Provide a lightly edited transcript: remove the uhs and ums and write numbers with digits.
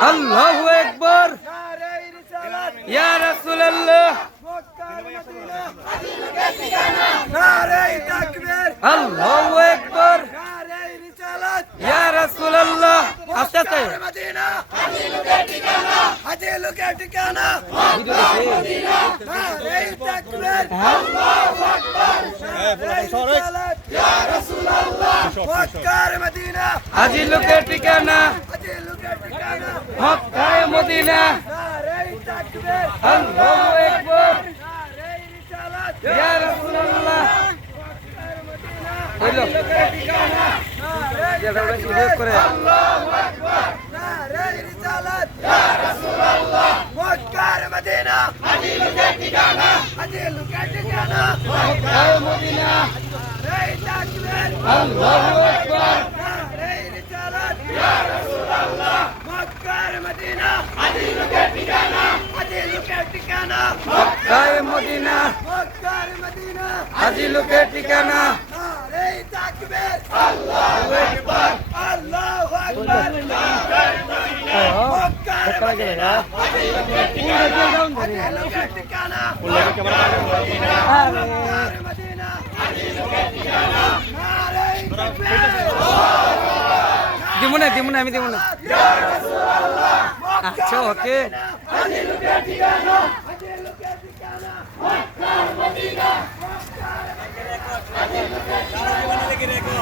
আল্লাহু আকবার ইয়া রাসূলুল্লাহ আল্লাহু আকবার ইয়া রাসূলুল্লাহ আস্তে আস্তে হাজি লোকের ঠিকানা মক্কায় মদিনা আল্লাহু আকবার ইয়া রাসূলুল্লাহ হইলো যেটা ওরা সুযোগ করে আল্লাহু আকবার নারে রিসালাত ইয়া রাসূলুল্লাহ মক্কার মদিনা হাজি লোকের ঠিকানা মক্কায় মদিনা নারে তাকবীর আল্লাহু আকবার নারে রিসালাত ইয়া রাসূলুল্লাহ মক্কার মদিনা হাজি লোকের ঠিকানা মক্কায় মদিনা হাজি লোকের ঠিকানা নারে তাকবীর আল্লাহু আকবার মক্কার মদিনা হাজি লোকের ঠিকানা মক্কার মদিনা হাজি লোকের ঠিকানা নারে তাকবীর দিমুনা আমি দিমুনা আচ্ছা ওকে হাজি লোকের ঠিকানা মক্কার মদিনা হাজি লোকের ঠিকানা